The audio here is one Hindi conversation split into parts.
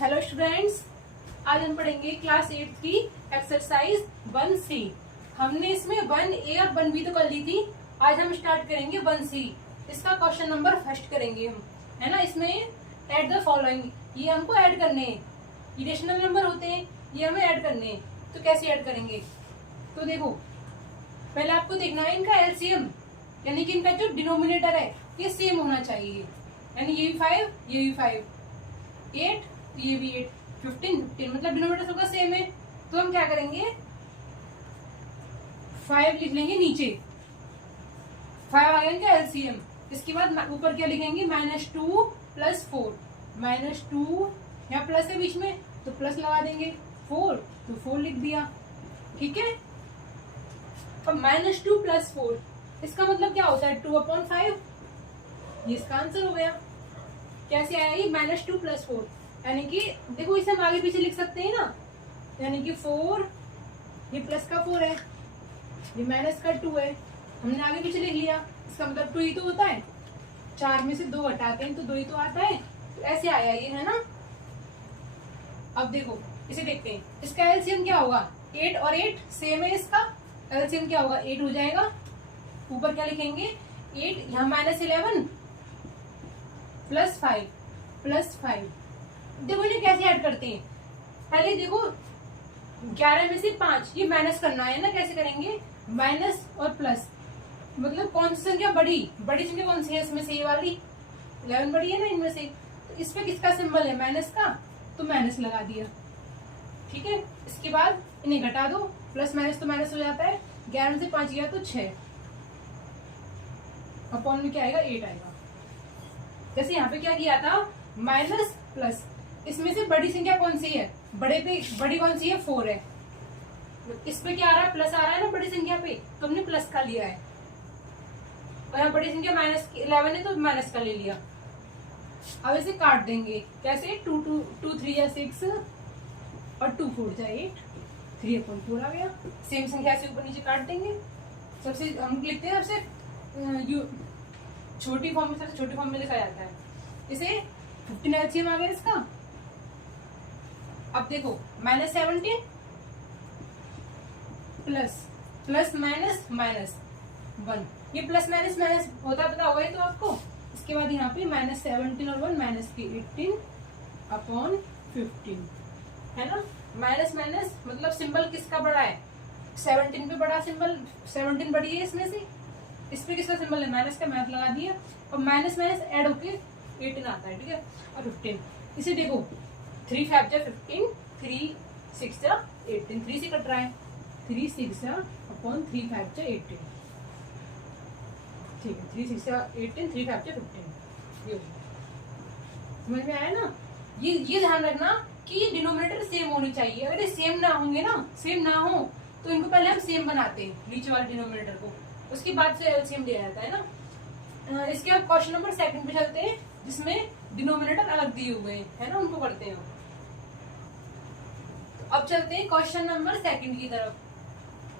हेलो स्टूडेंट्स, आज हम पढ़ेंगे क्लास 8 की एक्सरसाइज 1C। हमने इसमें 1A और 1B तो कर ली थी। आज हम स्टार्ट करेंगे 1C। इसका क्वेश्चन नंबर फर्स्ट करेंगे हम, है ना। इसमें ऐड द फॉलोइंग, ये हमको ऐड करने हैं। ये रेशनल नंबर होते हैं, ये हमें ऐड करने हैं। तो कैसे ऐड करेंगे? तो देखो, पहले आपको देखना है इनका एलसीएम, यानी कि इनका जो डिनोमिनेटर है ये सेम होना चाहिए। यानी ये भी 5, ये भी 5, 8, ये भी 8, 15, 15, मतलब डिनोमिनेटर सबका सेम है। तो हम क्या करेंगे, 5 लिख लेंगे नीचे, 5 आ गया इनका एलसीएम। इसके बाद ऊपर क्या लिखेंगे, -2 + 4, -2 यहाँ प्लस है बीच में तो प्लस लगा देंगे, 4 तो 4 लिख दिया, ठीक है। अब -2 + 4 इसका मतलब क्या होता है, 2/5, ये इसका आंसर हो गया। कैसे आया ये, -2 + 4, यानी कि देखो इसे हम आगे पीछे लिख सकते हैं ना। यानी कि 4, ये प्लस का 4 है, ये माइनस का 2 है, हमने आगे पीछे लिख लिया। इसका मतलब 2 ही तो होता है, 4 में से 2 हटाते हैं तो 2 ही तो आता है। तो ऐसे आया ये, है ना। अब देखो इसे देखते हैं, इसका एलसीएम क्या होगा, 8 और 8 सेम है, इसका एलसीएम क्या होगा, 8 हो जाएगा। ऊपर क्या लिखेंगे, 8, यहाँ -11 + 5 + 5। देखो इन्हें कैसे ऐड करते हैं, पहले देखो 11 में से 5 ये माइनस करना है ना। कैसे करेंगे, माइनस और प्लस, मतलब कौन सी संख्या बड़ी संख्या कौन सी है इसमें से, ये वाली 11 बड़ी है ना इनमें से। तो इस पे किसका सिंबल है, माइनस का, तो माइनस लगा दिया, ठीक है। इसके बाद इन्हें घटा दो, प्लस माइनस तो माइनस हो जाता है, 11 में से 5 गया तो 6, अपॉन में क्या आएगा, 8 आएगा। जैसे यहाँ पे क्या किया था, माइनस प्लस, इसमें से बड़ी संख्या कौन सी है, बड़ी कौन सी है, 4 है। इस पे क्या आ रहा है, प्लस आ रहा है ना बड़ी संख्या पे, तो हमने प्लस का लिया है। और यहाँ बड़ी संख्या -11 है तो माइनस का ले लिया। अब इसे काट देंगे, कैसे, 2 3 या 6 और 2 4 जा 8, 3/4 आ गया। सेम संख्या से ऊपर नीचे काट देंगे। सबसे हम लिखते हैं सबसे छोटी फॉर्म में, सबसे छोटी फॉर्म में लिखा जाता है इसे। 15 एलसीएम आ गया इसका। अब देखो -17 प्लस माइनस 1, ये प्लस माइनस होता पता होगा तो आपको। इसके बाद यहाँ पे -17 और 1 -18/15 है ना। माइनस मतलब सिंबल किसका बड़ा है, 17 पे बड़ा सिंबल, 17 बड़ी है इसमें से। इस पे किसका सिंबल है, माइनस का, मैथ लगा दिया। और माइनस ऐड होके 18 आता है, ठीक है। और 15, इसे देखो 3 5 जा 15, 3 6 जा 18, 3 से कट रहा है, 3 6 जा अपॉन 3 5 जा 18, ठीक है। 3 6 जा 18, 3 5 जा 15, ये समझ में आया ना। ये ध्यान रखना कि ये डिनोमिनेटर सेम होनी चाहिए। अगर ये सेम ना होंगे ना, सेम ना हो तो इनको पहले हम सेम बनाते हैं नीचे वाले डिनोमिनेटर को, उसके बाद से एलसीएम दिया जाता है ना। इसके बाद क्वेश्चन नंबर 2 पे चलते हैं, जिसमें डिनोमिनेटर अलग दिए हुए हैं, है ना, उनको करते हैं। तो अब चलते हैं क्वेश्चन नंबर 2 की तरफ।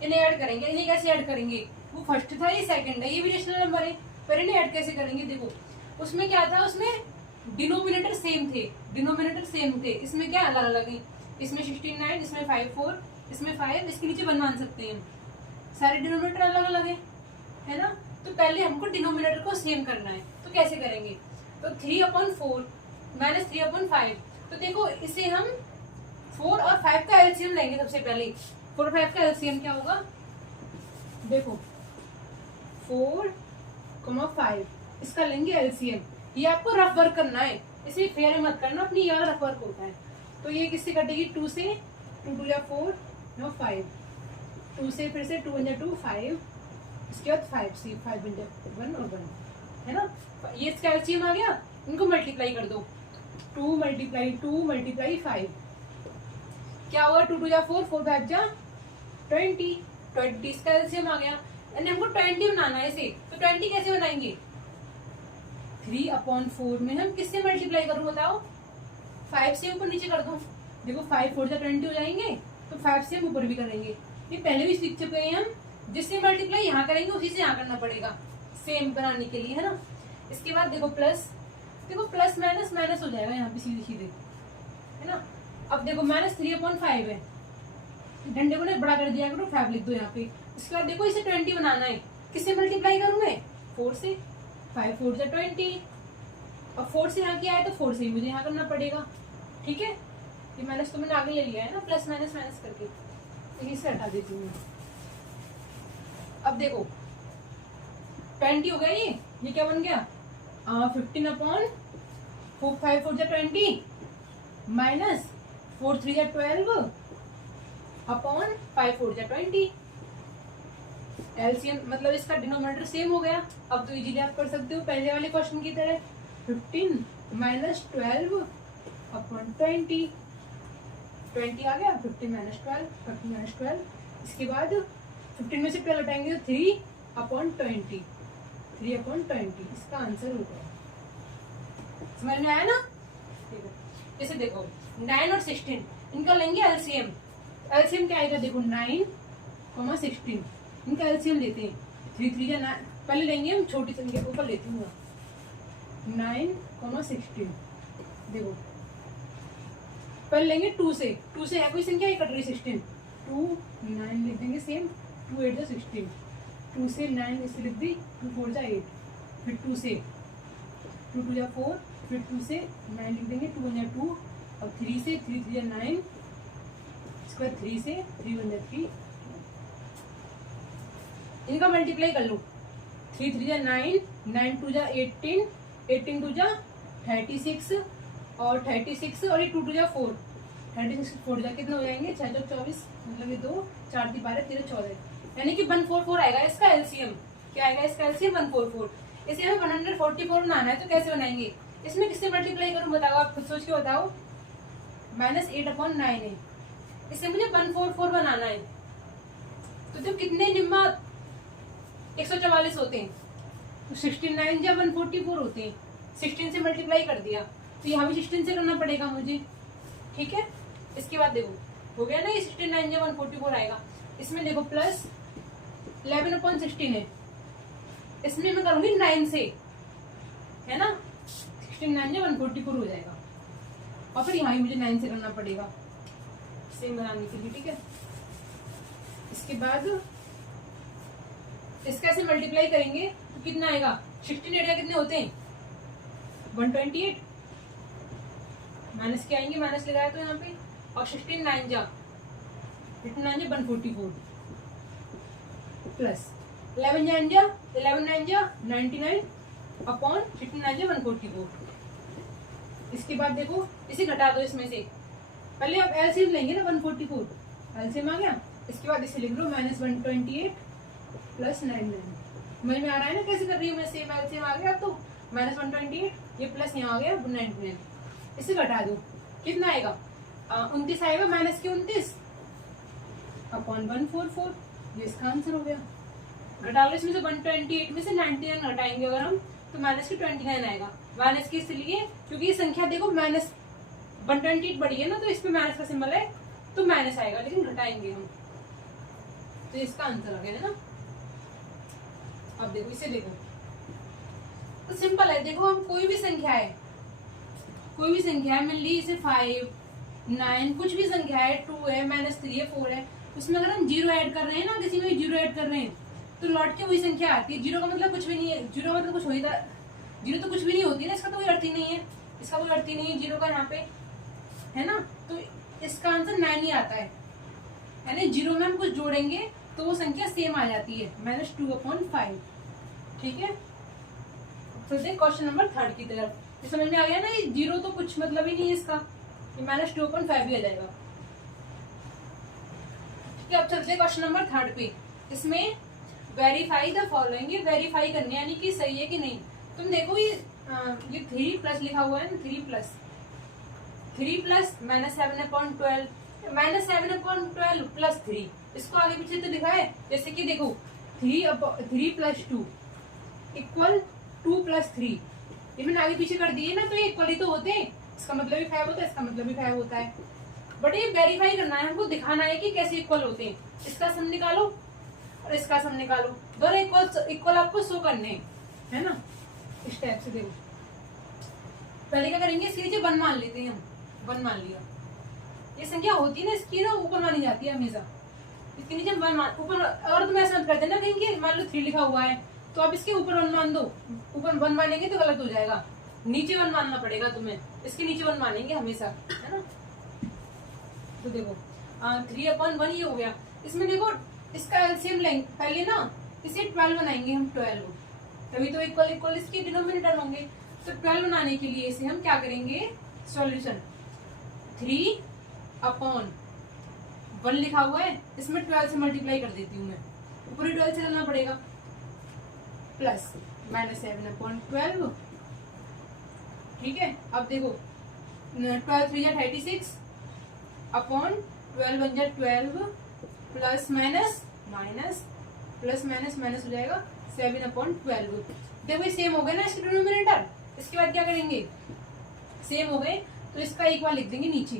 इन्हें ऐड करेंगे, इन्हें कैसे ऐड करेंगे, वो फर्स्ट था, ये सेकंड है, ये भी रेशनल नंबर है, पर इन्हें ऐड कैसे करेंगे। देखो उसमें क्या था, उसमें डिनोमिनेटर सेम थे, इसमें क्या अलग अलग है, इसमें 69, इसमें 5 4, इसमें 5, इसके नीचे 1 मान सकते हैं। सारे डिनोमिनेटर अलग अलग है ना। तो पहले हमको डिनोमिनेटर को सेम करना है, तो कैसे करेंगे, तो 3/4 -3/5। तो देखो इसे हम 4 और 5 का एलसीएम लेंगे सबसे पहले। 4 और 5 का एलसीएम क्या होगा, देखो 4, 5, इसका लेंगे एलसीएम। ये आपको रफ वर्क करना है, इसे फेयर मत करना, अपनी याद रफ वर्क होता है। तो ये किससे कटेगी, 2 से, 2 2 या 4 या 5, 2 से फिर से 2 1 या 2 5, इसके बाद 5 से 5 1 और 1, है ना। ये इसका एलसीएम आ गया, इनको मल्टीप्लाई कर दो, 2 × 5 क्या होगा, 2 2 या 4, 4 5 जा 20 इसका एलसीएम आ गया। यानी हमको 20 बनाना है इसे, तो 20 कैसे बनाएंगे, 3/4 में हम किससे मल्टीप्लाई करूं बताओ, 5 से ऊपर नीचे कर दो। देखो 5 4 जा 20 हो जाएंगे, तो 5 से हम ऊपर भी करेंगे। ये पहले भी सीख चुके हैं हम, जिससे मल्टीप्लाई यहाँ करेंगे उसी से यहाँ करना पड़ेगा सेम बनाने के लिए, है ना। इसके बाद देखो प्लस, देखो प्लस माइनस हो जाएगा यहाँ पे सीधे सीधे, है ना। अब देखो -3/5 है, डंडे को ना बड़ा कर दिया करो, 5 लिख दो यहाँ पे। इसके बाद देखो इसे 20 बनाना है, किससे मल्टीप्लाई करूँ मैं? 4 से। 5 4 जा 20, और 4 से यहाँ क्या आया तो 4 से ही मुझे यहाँ करना पड़ेगा, ठीक है। ये माइनस तो मैंने आगे ले लिया है ना, प्लस माइनस माइनस करके, तो इससे हटा देती हूँ। अब देखो 20 हो गया, ये क्या बन गया? 15/4, 5 4 जा 20 माइनस 4 3 जा 12 अपॉन 5 4 जा 20। एलसीएम मतलब इसका डिनोमिनेटर सेम हो गया। अब तो इजीली आप कर सकते हो पहले वाले क्वेश्चन की तरह, 15 माइनस 12 अपॉन 20, 20 आ गया, 15 माइनस 12। इसके बाद 15 में से 12 हटाएंगे तो 3/20, 3/20 इसका आंसर हो गया। समझ में आया ना? देखो जैसे देखो 9 और 16 इनका लेंगे एलसीएम। एलसीएम क्या आएगा? देखो 9, 16 इनका एलसीएम लेते हैं। 3 3 या 9, पहले लेंगे हम छोटी संख्या ऊपर लेती हूँ, 9, 16। देखो पहले लेंगे 2 से, 2 से है कोई संख्या, कट रही 16, 2 9 लिख देंगे सेम, 2 8 जा 16, 2 से 9 इसे लिख दी, 2 4 जा 8, फिर 2 से 2 2 जा 4, फिर 2 से 9 लिख देंगे, 2 1 जा 2, और 3 से 3 3 जा 9, इसके बाद 3 से 3 1 जा 3। इनका मल्टीप्लाई कर लो, 3 3 जा 9, 9 2 जा 18, 18 2 जा 36, और 36 और ये 2 2 जा 4, 36 4 जा कितने हो जाएंगे? 6 2 24, मतलब ये 2 4 3 12 13 14, यानी कि 144 आएगा इसका एलसीएम। क्या आएगा इसका एलसीएम? 144। इसे हमें 144 बनाना है, तो कैसे बनाएंगे? इसमें किससे मल्टीप्लाई करूं बताओ, आप खुद सोच के बताओ। -8/9 है, इससे मुझे 144 बनाना है, तो जब कितने निम्मा 144 होते हैं, तो 69 या 144 होते हैं। 16 से मल्टीप्लाई कर दिया, तो यहाँ भी 16 से करना पड़ेगा मुझे, ठीक है। इसके बाद देखो हो गया ना, ये 69 या 144 आएगा। इसमें देखो प्लस 11/16 है, इसमें मैं करूंगी 9 से, है ना। 69 या 144 हो जाएगा, और फिर यहाँ भी मुझे 9 से करना पड़ेगा सेम बनाने के लिए, ठीक है। इसके बाद इसका ऐसे मल्टीप्लाई करेंगे तो कितना आएगा? 16 8 कितने होते हैं? 128, माइनस के आएंगे, माइनस लगाया तो यहाँ पे, और 16 9 जा 144, प्लस 11 9 जा 99 अपॉन 16 9 जा 144। इसके बाद देखो इसे घटा दो इसमें से, पहले आप एलसीएम लेंगे ना, 144 एलसीएम आ गया। इसके बाद इसे लिख लो -128 प्लस 99। समझ में आ रहा है ना कैसे कर रही हूँ मैं? सेम एलसीएम आ गया, तो -128 ये प्लस यहाँ आ गया 99, इसे घटा दो कितना आएगा? 29 आएगा, माइनस के 29 अपॉन 144, ये इसका आंसर हो गया। घटा लो इसमें से 128 में से 99 घटाएंगे अगर हम, तो माइनस के 29 आएगा। माइनस के इसलिए क्योंकि ये संख्या देखो माइनस 128 बढ़ी है ना, तो इस पे माइनस का सिंबल है, तो माइनस आएगा, लेकिन घटाएंगे हम, तो इसका आंसर आ गया, है ना। अब देखो इसे देखो, तो सिंपल है। देखो हम कोई भी संख्या है, मान ली इसे 5 9 कुछ भी संख्या है, 2 है, -3 है, 4 है, उसमें अगर हम 0 ऐड कर रहे हैं ना, किसी में 0 ऐड कर रहे हैं, तो लौट के वही संख्या आती है। 0 का मतलब कुछ भी नहीं है, 0 मतलब कुछ होता, 0 तो कुछ भी नहीं होती ना, इसका तो कोई अर्थ ही नहीं है, 0 का यहाँ पे, है ना। तो इसका आंसर 9 ही आता है, यानी 0 में हम कुछ जोड़ेंगे तो वो संख्या सेम आ जाती है, -2/5, ठीक है। चलते क्वेश्चन नंबर 3 की तरफ। ये समझ में आ गया ना, ये 0 तो कुछ मतलब ही नहीं है इसका, ये -2/5 भी आ जाएगा, ठीक है। अब चलते क्वेश्चन नंबर 3 पे। इसमें वेरीफाई द फॉलोइंग, ये वेरीफाई करने यानी कि सही है कि नहीं। तुम देखो ये 3 प्लस लिखा हुआ है ना, 3 प्लस -7/12 -7/12 प्लस 3, इसको आगे पीछे तो लिखा है, जैसे कि देखो 3 + 2 इक्वल 2 + 3, ये मैंने आगे पीछे कर दिए ना, तो ये इक्वल ही तो होते हैं, इसका मतलब भी 5 होता है, इसका मतलब भी 5 होता है, बट ये वेरीफाई करना है हमको, दिखाना है कि कैसे इक्वल होते हैं। इसका सम निकालो और इसका सम निकालो, दोनों इक्वल आपको शो करने हैं, है ना। इस टाइप से देखो, पहले क्या करेंगे, इसके नीचे 1 मान लेते हैं हम, 1 मान लिया, ये संख्या होती है ना इसकी ना ऊपर मानी जाती है हमेशा, इसके नीचे वन ऊपर। अगर तुम ऐसा कर देना कहीं कि मान लो 3 लिखा हुआ है तो आप इसके ऊपर 1 मान दो, ऊपर 1 मानेंगे तो गलत हो जाएगा, नीचे 1 मानना पड़ेगा तुम्हें, इसके नीचे 1 मानेंगे हमेशा, है ना। तो देखो 3/1 ये हो गया। इसमें देखो इसका एलसीएम लेंगे पहले ना, इसे 12 बनाएंगे हम, 12, तभी तो इक्वल इक्वल इसके डिनोमिनेटर होंगे। तो 12 बनाने के लिए इसे हम क्या करेंगे, सॉल्यूशन 3/1 लिखा हुआ है, इसमें 12 से मल्टीप्लाई कर देती हूँ मैं, पूरी 12 से करना पड़ेगा, प्लस -7/12। ठीक है, अब देखो 12 3 36 upon 12 1 12 plus minus minus plus minus minus हो जाएगा 7/12। देखो ये सेम हो गए ना इसके डिनोमिनेटर। इसके बाद क्या करेंगे, सेम हो गए तो इसका एक बार लिख देंगे नीचे,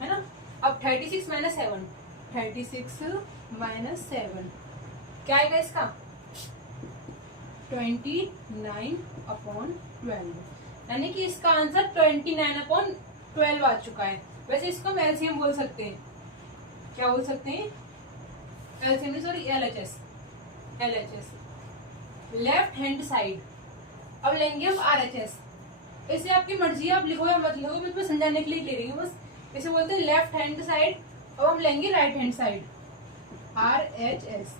है ना। अब 36 - 7, 36 - 7 क्या आएगा इसका 29/12, यानी कि इसका आंसर 29/12 आ चुका है। वैसे इसको हम एलसीएम बोल सकते हैं, क्या बोल सकते हैं, LCM sorry LHS, LHS left hand side. अब लेंगे हम आरएचएस, इसे आपकी मर्जी है, आप लिखो या मत लिखो, मैं तुम्हें समझाने के लिए ले रही हूँ बस। इसे बोलते हैं लेफ्ट हैंड साइड। अब हम लेंगे right hand side, RHS.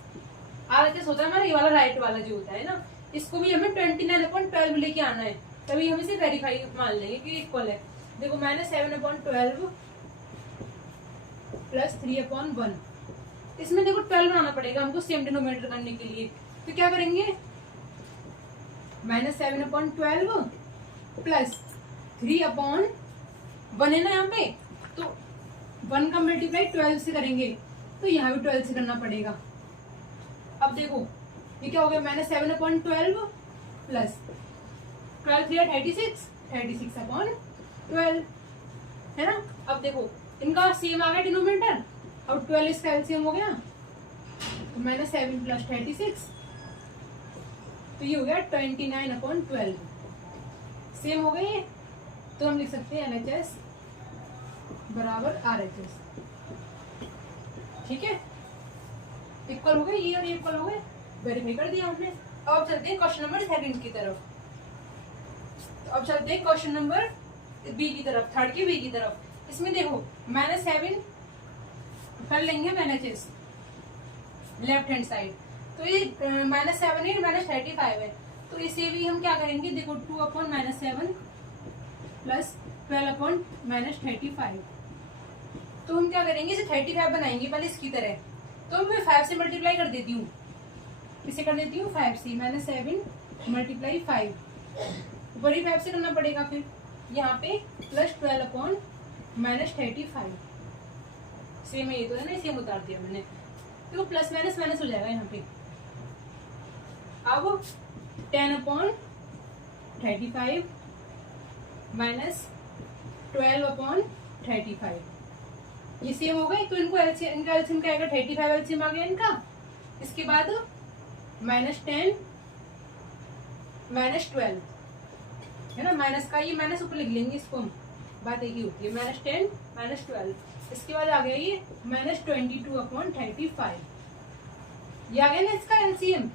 RHS होता है हमारा ये वाला राइट वाला जो होता है ना, इसको भी हमें 29/12 लेके आना है, तभी हम इसे वेरीफाई मान लेंगे कि इक्वल है। देखो -7/12 प्लस 3/1, इसमें देखो 12 बनाना पड़ेगा हमको सेम डिनोमिनेटर करने के लिए। तो क्या करेंगे, -7/12 प्लस 3/1 है ना यहाँ पे, तो 1 का मल्टीप्लाई 12 से करेंगे, तो यहाँ भी 12 से करना पड़ेगा। अब देखो ये क्या हो गया, -7/12 प्लस 12 3 36 36/12, है ना। अब देखो इनका सेम आ गया डिनोमिनेटर, अब 12 इसका एलसीएम हो गया, तो -7 + 36, तो ये हो गया 29/12। सेम हो गई, तो हम लिख सकते हैं एलएचएस बराबर आरएचएस। ठीक है, इक्वल हो गए, ये और ये इक्वल हो गए, वेरीफाई कर दिया हमने। अब चलते हैं क्वेश्चन नंबर 2 की तरफ। तो अब चलते हैं क्वेश्चन नंबर बी की तरफ, 3 की बी की तरफ। इसमें देखो -7 कर लेंगे हम एलएचएस लेफ्ट हैंड साइड, तो ये -7 है -35 है, तो इसे भी हम क्या करेंगे, देखो 2/-7 प्लस 12/-35। तो हम क्या करेंगे, इसे 35 बनाएंगे पहले इसकी तरह, तो मैं 5 से मल्टीप्लाई कर देती हूँ, इसे कर देती हूँ 5 से, -7 × 5, ऊपर ही 5 से करना पड़ेगा, फिर यहाँ पे प्लस 12/-35। सेम है ये तो है ना, सेम उतार दिया मैंने, तो प्लस माइनस माइनस हो जाएगा यहाँ पे। अब 10/35 माइनस 12/35, ये सेम हो गए, तो इनको एलसीएम, इनका एलसीएम क्या आएगा, 35 एलसीएम आ गया इनका। इसके बाद -10 -12 है ना, माइनस का ये माइनस ऊपर लिख लेंगे, इसको हम बात एक ही होती है, -10 -12। इसके बाद आ गया ये -22/35, ये आ गया ना इसका एलसीएम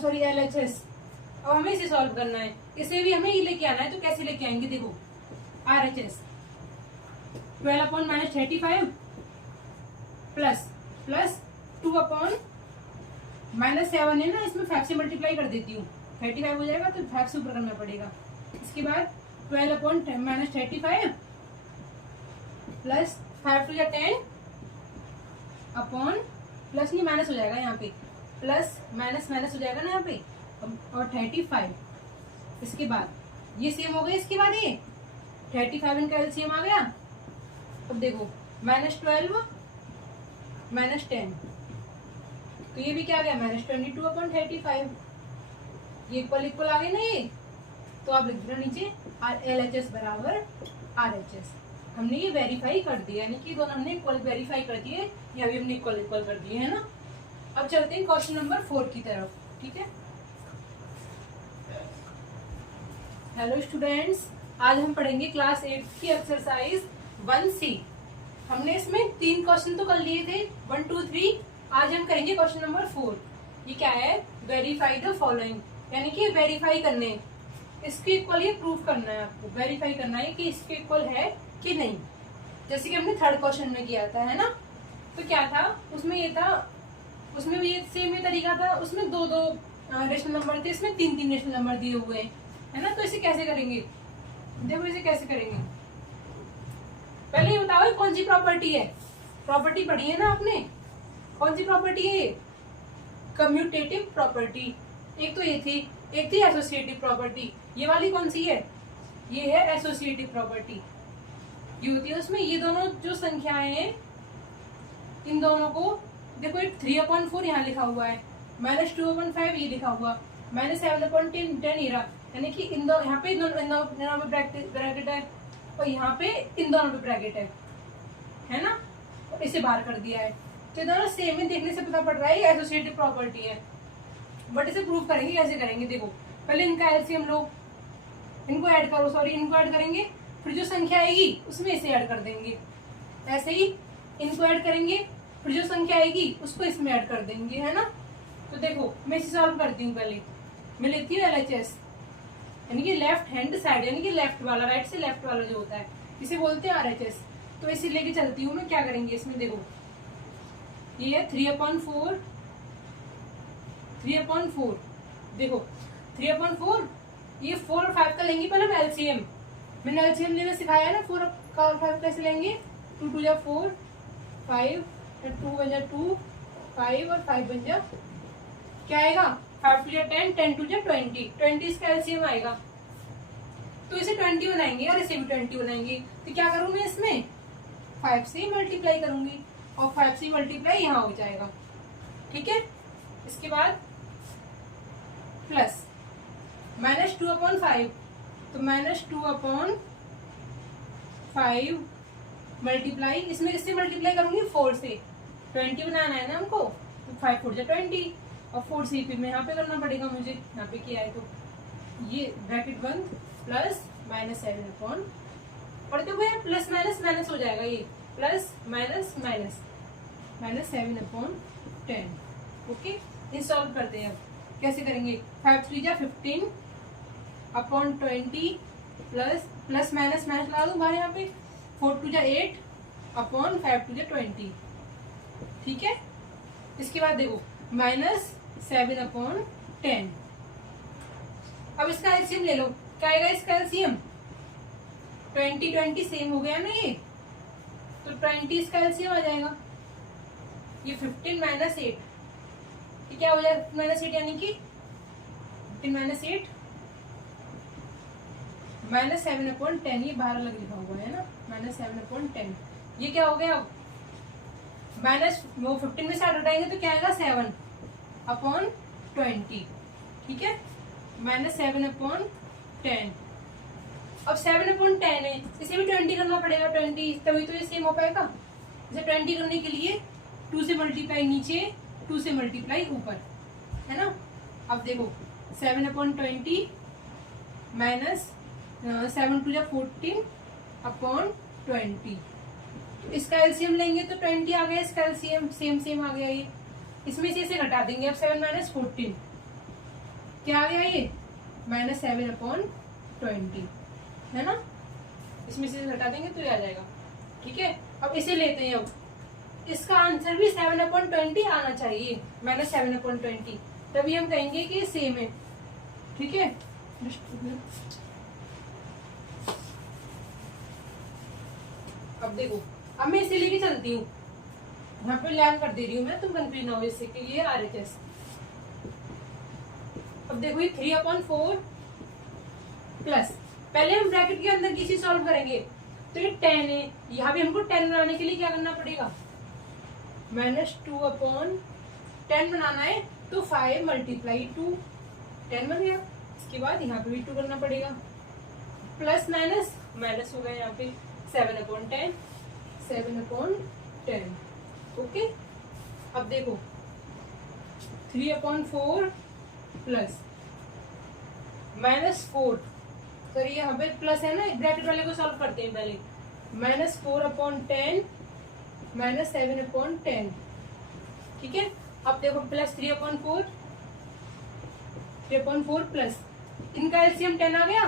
सॉरी एलएचएस। अब हमें इसे सॉल्व करना है, इसे भी हमें ये लेके आना है, तो कैसे लेके आएंगे, देखो आरएचएस 12/-35 प्लस 2/-7 है ना, इसमें 5 से मल्टीप्लाई कर देती हूँ, 35 हो जाएगा, तो 5 से ऊपर करना पड़ेगा। इसके बाद 12/-35 प्लस 5 × 10 अपॉन, प्लस नहीं माइनस हो जाएगा यहाँ पे, प्लस माइनस माइनस हो जाएगा ना यहाँ पे, और 35। इसके बाद ये सेम हो गया, इसके बाद ये 35 इनका एलसीएम आ गया। अब देखो -12 -10, तो ये भी क्या आ गया, -22/35, ये इक्वल इक्वल आ गए ना ये, तो आप लिख दो नीचे एलएचएस बराबर आरएचएस। हमने ये वेरीफाई कर दिया, यानी कि दोनों हमने इक्वल वेरीफाई कर दिए, यहाँ भी हमने इक्वल इक्वल कर दिए, है ना। अब चलते हैं क्वेश्चन नंबर 4 की तरफ। ठीक है, हेलो स्टूडेंट्स, आज हम पढ़ेंगे क्लास 8 की एक्सरसाइज 1C। हमने इसमें 3 क्वेश्चन तो कर लिए थे, 1 2 3। आज हम करेंगे क्वेश्चन नंबर 4। ये क्या है? वेरीफाई द फॉलोइंग, यानी कि वेरीफाई करने, इसके इक्वल ये प्रूफ करना है आपको, वेरीफाई करना है कि इसके इक्वल है कि नहीं। जैसे कि हमने थर्ड क्वेश्चन में किया था, है ना। तो क्या था उसमें? ये था, उसमें भी सेम ही तरीका था। उसमें 2 रेशनल नंबर थे, इसमें 3 रेशनल नंबर दिए हुए हैं, है ना। तो इसे कैसे करेंगे? देखो इसे कैसे करेंगे। पहले ये बताओ कौन सी प्रॉपर्टी है? प्रॉपर्टी पढ़ी है ना आपने, कौन सी प्रॉपर्टी है? Commutative property. एक तो ये थी, एक थी एसोसिएटिव प्रॉपर्टी। ये वाली कौन सी है? ये है एसोसिएटिव प्रॉपर्टी। ये होती है उसमें ये दोनों जो संख्याएं हैं, इन दोनों को देखो, 3/4 यहाँ लिखा हुआ है, -2/5 ये लिखा हुआ, -7/10 ये रहा, यानी कि इन दो यहाँ पे इन दोनों पे ब्रैकेट है और यहाँ पे इन दोनों पे ब्रैकेट है ना। और इसे बाहर कर दिया है, तो दोनों सेम ही देखने से पता पड़ रहा है ये एसोसिएटिव प्रॉपर्टी है। बट इसे प्रूव करेंगे कैसे करेंगे? देखो पहले इनका एलसीएम लो, इनको ऐड करो, सॉरी इनको ऐड करेंगे, फिर जो संख्या आएगी उसमें इसे ऐड कर देंगे। ऐसे ही इनको ऐड करेंगे, फिर जो संख्या आएगी उसको इसमें ऐड कर देंगे, है ना। तो देखो मैं इसे सॉल्व करती हूँ। पहले मैं लेती हूँ LHS, यानी कि लेफ्ट हैंड साइड, यानी कि लेफ्ट वाला, राइट से लेफ्ट वाला जो होता है, इसे बोलते हैं RHS। तो इसे लेके चलती हूँ मैं। क्या करेंगे इसमें? देखो ये है 3/4, 3/4, देखो 3/4, ये 4 और 5 का लेंगे पहले हम LCM। मैंने LCM लेना सिखाया है ना, 4 का और 5 कैसे लेंगे? 2 2 जा 4, 5 2 बन जा 2, 5 और 5 बन जा क्या आएगा? 5 2 जा 10, 10 2 जा 20, 20 इसका LCM आएगा। तो इसे 20 बनाएंगे और इसे भी 20 बनाएंगे। तो क्या करूँ मैं इसमें? 5 से मल्टीप्लाई करूंगी और 5 से मल्टीप्लाई यहाँ हो जाएगा, ठीक है। इसके बाद प्लस -2/5, तो -2/5 मल्टीप्लाई, इसमें किससे मल्टीप्लाई करूंगी? 4 से। 20 बनाना है ना हमको, तो 5 4 जा 20 और 4 से फिर मैं यहाँ पे करना पड़ेगा मुझे, यहाँ पे किया है तो ये ब्रैकेट बंद, प्लस -7/, और देखो ये प्लस माइनस माइनस हो जाएगा, ये प्लस माइनस माइनस -7/10। ओके, ये सॉल्व करते हैं। अब कैसे करेंगे? 5 3 जा 15/20 प्लस माइनस माइनस लगा दूं बाहर यहाँ पे, 4 2 जा 8/5 2 जा 20, ठीक है। इसके बाद देखो -7/10। अब इसका एलसीएम ले लो, क्या आएगा इसका एलसीएम? 20 20 सेम हो गया ना ये, तो 20 इसका एलसीएम आ जाएगा। ये 15 -8, ये क्या हो जाएगा? -8 यानी कि 15 -8 -7/10, ये 12 अलग लिखा हुआ है ना, -7/10। ये क्या हो गया? अब वो 15 में से 8 हटाएंगे तो क्या आएगा? 7/20, ठीक है, -7/10। अब 7/10 है, इसे भी 20 करना पड़ेगा, 20 तभी तो ये सेम हो पाएगा। इसे 20 करने के लिए 2 से मल्टीप्लाई नीचे, 2 से मल्टीप्लाई ऊपर, है ना। अब देखो 7/20 माइनस 7 2 जा 14/20, इसका एलसीएम लेंगे तो 20 आ गया, इसका एलसीएम सेम सेम आ गया। ये इसमें से इसे घटा देंगे। अब 7 - 14 क्या आ गया? ये -7/20, है ना। इसमें से घटा देंगे तो ये आ जाएगा, ठीक है। अब इसे लेते हैं। अब इसका आंसर भी 7/20 आना चाहिए, -7/20, तभी हम कहेंगे कि ये सेम है, ठीक है। अब देखो, अब मैं इसे लेके चलती हूँ, यहाँ पे लैन कर दे रही हूँ मैं, तुम कंफ्यूज ना हो इससे कि ये RHS। अब देखो ये 3/4 प्लस, पहले हम ब्रैकेट के अंदर किसी सॉल्व करेंगे, तो ये 10 है, यहाँ भी हमको 10 बनाने के लिए क्या करना पड़ेगा? -2/10 बनाना है, तो 5 × 2 10 बन गया। इसके बाद यहाँ पे भी 2 करना पड़ेगा, प्लस माइनस माइनस हो गया, यहाँ पे 7/10 7/10। ओके, अब देखो 3/4 प्लस -4, सर ये यहाँ पे प्लस है ना, ब्रैकेट वाले को सॉल्व करते हैं पहले। -4/10 माइनस 7/10, ठीक है। अब देखो प्लस 3/4, 3/4 प्लस इनका एलसीएम 10 आ गया,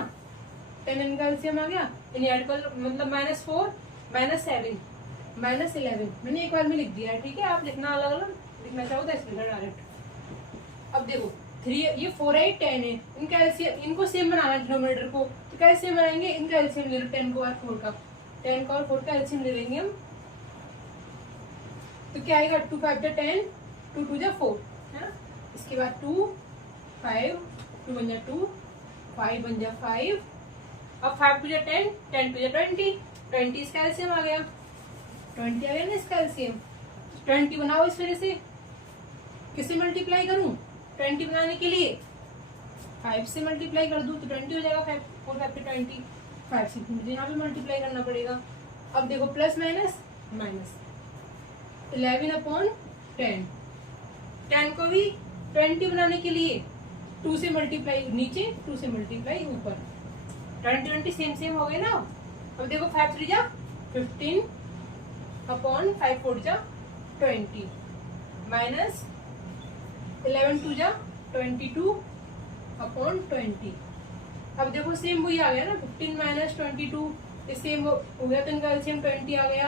10 इनका एलसीएम आ गया, इन्हें ऐड कर लो, मतलब -4 -7 -11 मैंने एक बार में लिख दिया है, ठीक है। आप लिखना अलग अलग लिखना चाहो तो ऐसे लिखना डायरेक्ट। अब देखो 3 ये 4 है 10 है, इनका एलसीएम इनको सेम बनाना है डिनोमिनेटर को, तो कैसे बनाएंगे, इनका एलसीएम ले लो 10 को और 4 का, 10 का और 4 का एलसीएम ले लेंगे हम, तो क्या आएगा 2 5 जा 10, 2 2 जा 4 है ना। इसके बाद 2 5 2 बन जा 2, 5 बन जा 5, अब 5 2 जा 10, 10 2 जा 20, 20 इसका एलसीएम आ गया, 20 आ गया ना इसका एलसीएम। 20 बनाओ इस वजह से, किससे मल्टीप्लाई करूं, 20 बनाने के लिए 5 से मल्टीप्लाई कर दूं तो 20 हो जाएगा, 5 4 5 20, 5 से मुझे यहाँ पे मल्टीप्लाई करना पड़ेगा। अब देखो प्लस माइनस माइनस 11/10, 10 को भी 20 बनाने के लिए 2 से मल्टीप्लाई नीचे, 2 से मल्टीप्लाई ऊपर, 20 20 सेम सेम हो गए ना। अब देखो 5 3 जा 15/5 4 जा 20 माइनस 11 2 जा 22/20। अब देखो सेम वही आ गया ना, 15 माइनस 22 सेम हो गया, तो इनका एलसीएम 20 आ गया।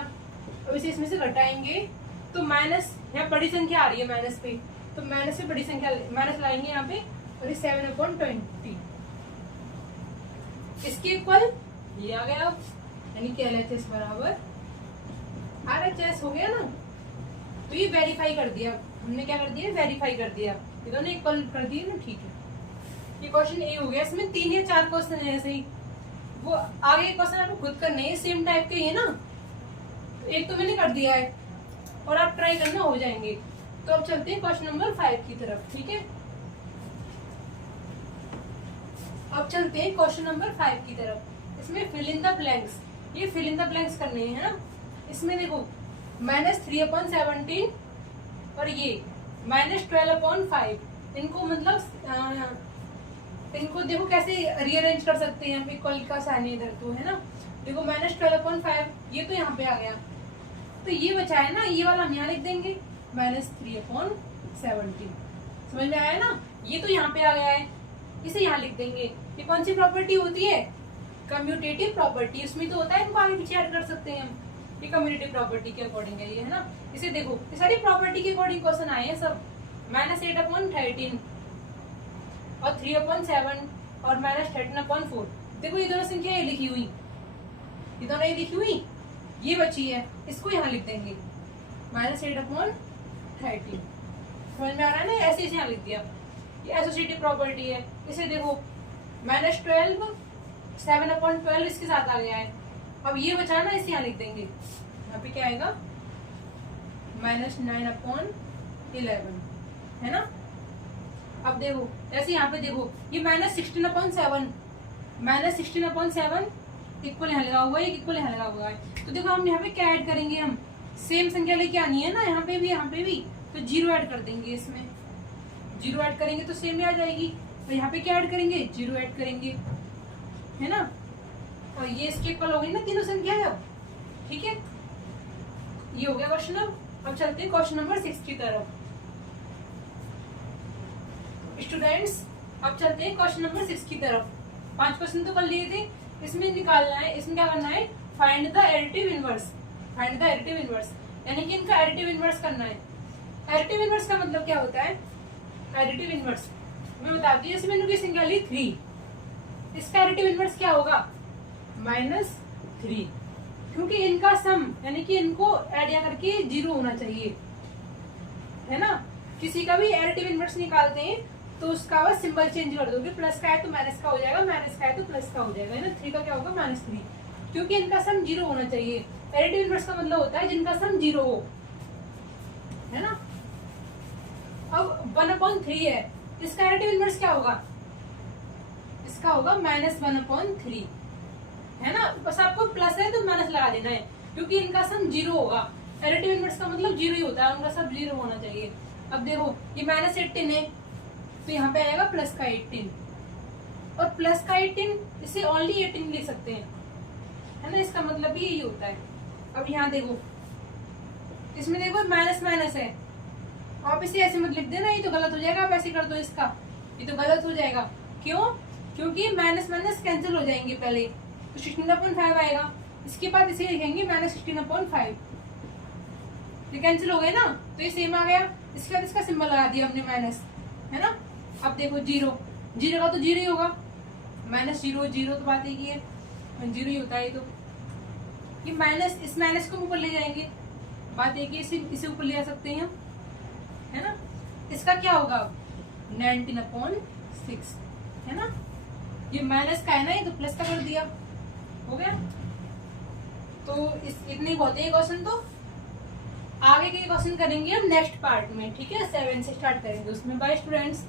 अब इसे इसमें से घटाएंगे तो माइनस, यहाँ बड़ी संख्या आ रही है माइनस पे, तो माइनस से बड़ी संख्या माइनस लाएंगे यहाँ पे, और 7/20 इसके इक्वल ये आ गया, यानी कि LHS बराबर RHS हो गया ना। तो ये वेरीफाई कर दिया हमने, क्या कर दिया, वेरीफाई कर दिया, ये दोनों इक्वल कर दिए ना, ठीक है। ये क्वेश्चन ए हो गया। इसमें 3 या 4 क्वेश्चन है ऐसे ही, वो आगे क्वेश्चन आपको खुद करने हैं, सेम टाइप के ही है ना। तो एक तो मैंने कर दिया है और आप ट्राई करना, हो जाएंगे। तो अब चलते हैं क्वेश्चन नंबर 5 की तरफ, ठीक है। अब चलते हैं क्वेश्चन नंबर 5 की तरफ। इसमें फिल इन द ब्लैंक्स, ये फिल इन द ब्लैंक्स करने हैं ना। इसमें देखो -3/17 और ये -12/5, इनको मतलब इनको देखो कैसे रीअरेंज कर सकते हैं, इक्वल का साइन इधर तो है ना। देखो -12/5 ये तो यहाँ पे आ गया, तो ये बचा है ना, ये वाला हम यहाँ लिख देंगे -3/17, समझ में आया ना। ये तो यहाँ पे आ गया है, इसे यहाँ लिख देंगे। ये कौन सी प्रॉपर्टी होती है, कम्यूटेटिव प्रॉपर्टी, उसमें तो होता है, इनको आगे पीछे ऐड कर सकते हैं हम। ये कम्यूटेटिव प्रॉपर्टी के अकॉर्डिंग है ये, है ना। इसे देखो ये सारी प्रॉपर्टी के अकॉर्डिंग क्वेश्चन आए हैं सब, -8/13 और 3/7 और -13/4। देखो ये दोनों संख्या ये लिखी हुई, ये दोनों ये लिखी हुई, ये बची है, इसको यहाँ लिख देंगे -8/13। समझ में आ रहा है ना, ऐसे यहाँ लिख दिया। ये एसोसिएटिव प्रॉपर्टी है। इसे देखो -12 7/12 इसके साथ आ गया है। अब ये बचा ना, इसे यहाँ लिख देंगे, यहाँ पे क्या आएगा -9/11, है ना। अब देखो ऐसे यहाँ पे देखो ये -16/7, -16/7 इक्वल यहाँ लगा हुआ है, इक्वल यहाँ लगा हुआ है। तो देखो हम यहाँ पे क्या ऐड करेंगे, हम सेम संख्या लेके आनी है ना, यहाँ पे भी तो 0 ऐड कर देंगे। इसमें 0 ऐड करेंगे तो सेम ही आ जाएगी। और यहाँ पे क्या ऐड करेंगे, 0 ऐड करेंगे, है ना। और ये इसके इक्वल हो गई ना तीनों संख्या अब, ठीक है। ये हो गया क्वेश्चन। अब चलते हैं क्वेश्चन नंबर 6 की तरफ स्टूडेंट्स। अब चलते हैं क्वेश्चन नंबर 6 की तरफ। 5 क्वेश्चन तो कर लिए थे, इसमें निकालना है, इसमें क्या करना है, find the additive inverse. Find the additive inverse यानी कि इनका एडिटिव इनवर्स करना है। एडिटिव इनवर्स का मतलब क्या होता है, एडिटिव इनवर्स मैं बताती हूँ। जैसे मैंने कोई संख्या ली 3, इसका एडिटिव इनवर्स क्या होगा, -3, क्योंकि इनका सम यानी कि इनको ऐड करके 0 होना चाहिए, है ना। किसी का भी एडिटिव इनवर्स निकालते हैं तो उसका बस सिंबल चेंज कर दोगे, प्लस का है तो माइनस का हो जाएगा, माइनस का है तो प्लस का हो जाएगा, है ना। 3 का क्या होगा, -3, क्योंकि इनका सम 0 होना चाहिए। एडिटिव इनवर्स का मतलब होता है जिनका सम 0 हो, है ना। अब 1/3 है, इसका एडिटिव इनवर्स क्या होगा, इसका होगा -1/3, है ना। बस आपको प्लस है तो माइनस लगा देना है, क्योंकि इनका सम 0 होगा। एडिटिव इनवर्स का मतलब 0 ही होता है, उनका सब 0 होना चाहिए। अब देखो ये -18 है तो यहाँ पे आएगा प्लस का 18, और प्लस का 18 इसे ओनली 18 लिख सकते हैं, है ना। इसका मतलब भी यही होता है। अब यहाँ देखो इसमें देखो माइनस माइनस है, आप इसे ऐसे मत लिख देना, ये तो गलत हो जाएगा। आप ऐसे कर दो इसका, ये तो गलत हो जाएगा। क्यों? क्योंकि माइनस माइनस कैंसिल हो जाएंगे पहले, तो 16/5 आएगा। इसके बाद इसे लिखेंगे -16/5, ये कैंसिल हो गए ना, तो ये सेम आ गया। इसके बाद इसका सिंबल लगा दिया हमने माइनस, है ना। अब देखो जीरो, जीरो का तो जीरो ही होगा, -0 जीरो तो बात एक ही है, जीरो ही होता है। तो ये माइनस, इस माइनस को ऊपर ले जाएंगे, बात एक ही, इसे ऊपर ले आ सकते हैं हम, है ना। इसका क्या होगा अब 19/6, है ना। ये माइनस का है ना, ये तो प्लस का कर दिया, हो गया। तो इस इतने बहुत है क्वेश्चन। तो आगे के क्वेश्चन करेंगे हम नेक्स्ट पार्ट में, ठीक है। 7 से स्टार्ट करेंगे उसमें। By students.